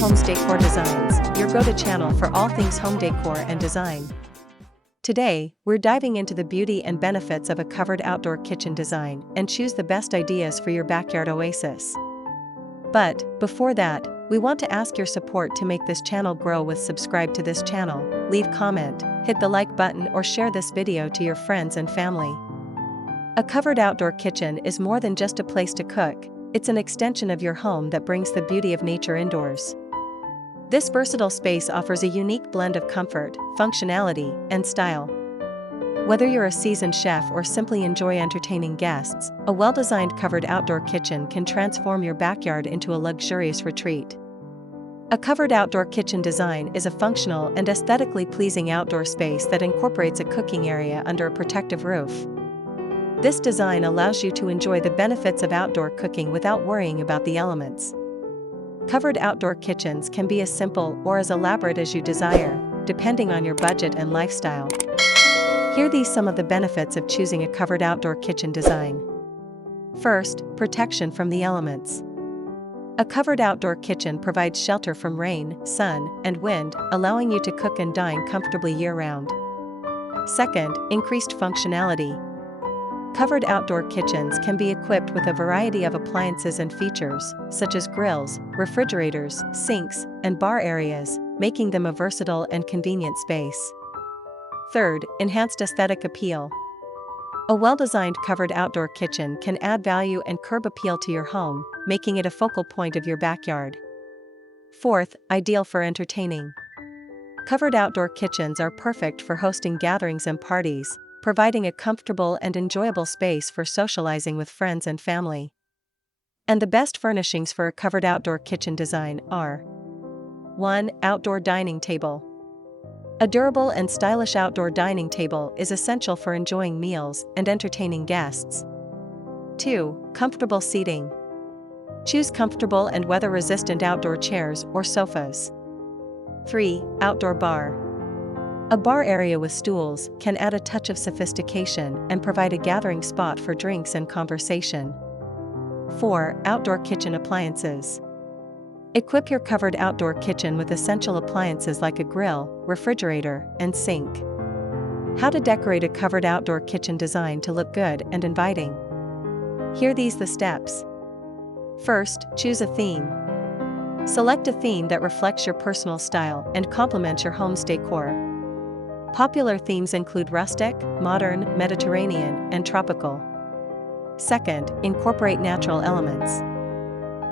Homes Decor Designs, your go-to channel for all things home decor and design. Today, we're diving into the beauty and benefits of a covered outdoor kitchen design and choose the best ideas for your backyard oasis. But, before that, we want to ask your support to make this channel grow with subscribe to this channel, leave comment, hit the like button or share this video to your friends and family. A covered outdoor kitchen is more than just a place to cook, it's an extension of your home that brings the beauty of nature indoors. This versatile space offers a unique blend of comfort, functionality, and style. Whether you're a seasoned chef or simply enjoy entertaining guests, a well-designed covered outdoor kitchen can transform your backyard into a luxurious retreat. A covered outdoor kitchen design is a functional and aesthetically pleasing outdoor space that incorporates a cooking area under a protective roof. This design allows you to enjoy the benefits of outdoor cooking without worrying about the elements. Covered outdoor kitchens can be as simple or as elaborate as you desire, depending on your budget and lifestyle. Here are some of the benefits of choosing a covered outdoor kitchen design. First, protection from the elements. A covered outdoor kitchen provides shelter from rain, sun, and wind, allowing you to cook and dine comfortably year-round. Second, increased functionality. Covered outdoor kitchens can be equipped with a variety of appliances and features, such as grills, refrigerators, sinks, and bar areas, making them a versatile and convenient space. Third, enhanced aesthetic appeal. A well-designed covered outdoor kitchen can add value and curb appeal to your home, making it a focal point of your backyard. Fourth, ideal for entertaining. Covered outdoor kitchens are perfect for hosting gatherings and parties, providing a comfortable and enjoyable space for socializing with friends and family. And the best furnishings for a covered outdoor kitchen design are: 1. Outdoor dining table. A durable and stylish outdoor dining table is essential for enjoying meals and entertaining guests. 2. Comfortable seating. Choose comfortable and weather-resistant outdoor chairs or sofas. 3. Outdoor bar. A bar area with stools can add a touch of sophistication and provide a gathering spot for drinks and conversation. 4. Outdoor kitchen appliances. Equip your covered outdoor kitchen with essential appliances like a grill, refrigerator, and sink. How to decorate a covered outdoor kitchen design to look good and inviting. Here are the steps. First, choose a theme. Select a theme that reflects your personal style and complements your home's decor. Popular themes include rustic, modern, Mediterranean, and tropical. Second, incorporate natural elements.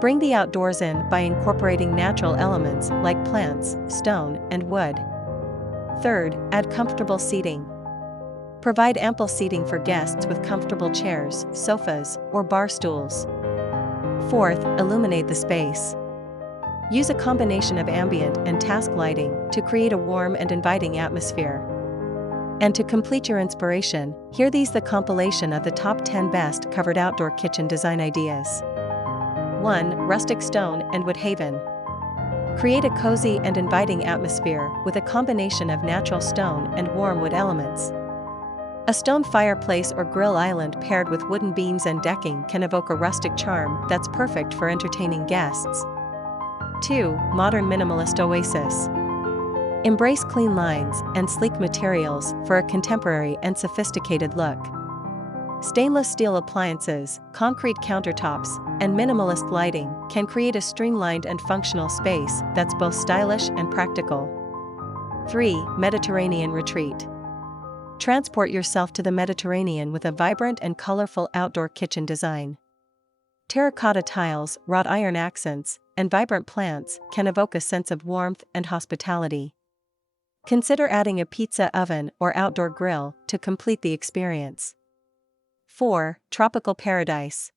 Bring the outdoors in by incorporating natural elements like plants, stone, and wood. Third, add comfortable seating. Provide ample seating for guests with comfortable chairs, sofas, or bar stools. Fourth, illuminate the space. Use a combination of ambient and task lighting to create a warm and inviting atmosphere. And to complete your inspiration, here are the compilation of the top 10 best covered outdoor kitchen design ideas. 1. Rustic stone and wood haven. Create a cozy and inviting atmosphere with a combination of natural stone and warm wood elements. A stone fireplace or grill island paired with wooden beams and decking can evoke a rustic charm that's perfect for entertaining guests. 2. Modern minimalist oasis. Embrace clean lines and sleek materials for a contemporary and sophisticated look. Stainless steel appliances, concrete countertops, and minimalist lighting can create a streamlined and functional space that's both stylish and practical. 3. Mediterranean retreat. Transport yourself to the Mediterranean with a vibrant and colorful outdoor kitchen design. Terracotta tiles, wrought iron accents, and vibrant plants can evoke a sense of warmth and hospitality. Consider adding a pizza oven or outdoor grill to complete the experience. 4. Tropical paradise.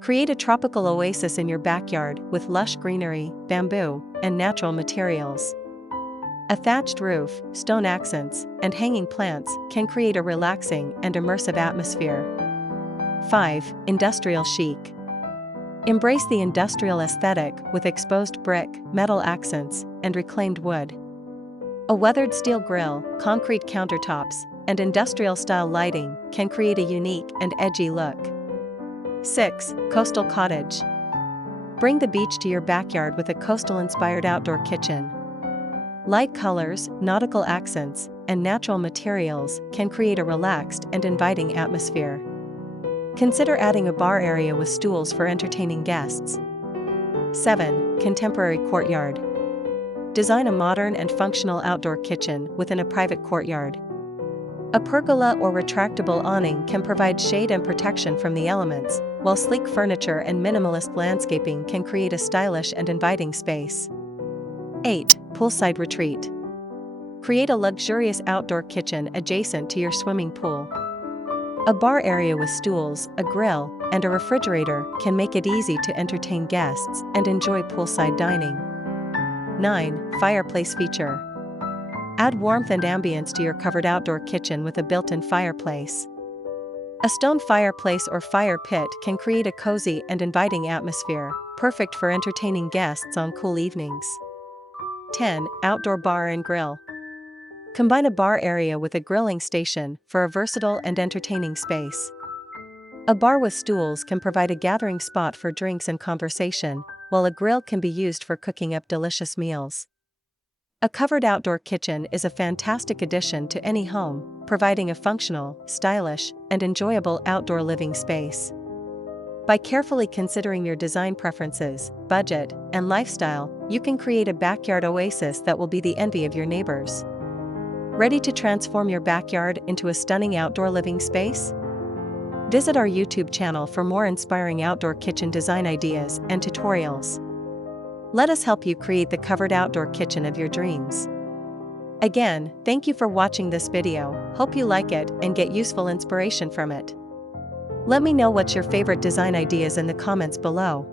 Create a tropical oasis in your backyard with lush greenery, bamboo, and natural materials. A thatched roof, stone accents, and hanging plants can create a relaxing and immersive atmosphere. 5. Industrial chic. Embrace the industrial aesthetic with exposed brick, metal accents, and reclaimed wood. A weathered steel grill, concrete countertops, and industrial-style lighting can create a unique and edgy look. 6. Coastal cottage. Bring the beach to your backyard with a coastal-inspired outdoor kitchen. Light colors, nautical accents, and natural materials can create a relaxed and inviting atmosphere. Consider adding a bar area with stools for entertaining guests. 7. Contemporary courtyard. Design a modern and functional outdoor kitchen within a private courtyard. A pergola or retractable awning can provide shade and protection from the elements, while sleek furniture and minimalist landscaping can create a stylish and inviting space. 8. Poolside retreat. Create a luxurious outdoor kitchen adjacent to your swimming pool. A bar area with stools, a grill, and a refrigerator can make it easy to entertain guests and enjoy poolside dining. 9. Fireplace feature. Add warmth and ambience to your covered outdoor kitchen with a built-in fireplace. A stone fireplace or fire pit can create a cozy and inviting atmosphere, perfect for entertaining guests on cool evenings. 10. Outdoor bar and grill. Combine a bar area with a grilling station for a versatile and entertaining space. A bar with stools can provide a gathering spot for drinks and conversation, while a grill can be used for cooking up delicious meals. A covered outdoor kitchen is a fantastic addition to any home, providing a functional, stylish, and enjoyable outdoor living space. By carefully considering your design preferences, budget, and lifestyle, you can create a backyard oasis that will be the envy of your neighbors. Ready to transform your backyard into a stunning outdoor living space? Visit our YouTube channel for more inspiring outdoor kitchen design ideas and tutorials. Let us help you create the covered outdoor kitchen of your dreams. Again, thank you for watching this video. Hope you like it and get useful inspiration from it. Let me know what's your favorite design ideas in the comments below.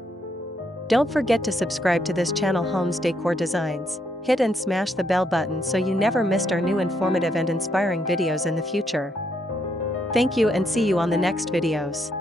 Don't forget to subscribe to this channel, Homes Decor Designs. Hit and smash the bell button so you never missed our new informative and inspiring videos in the future. Thank you and see you on the next videos.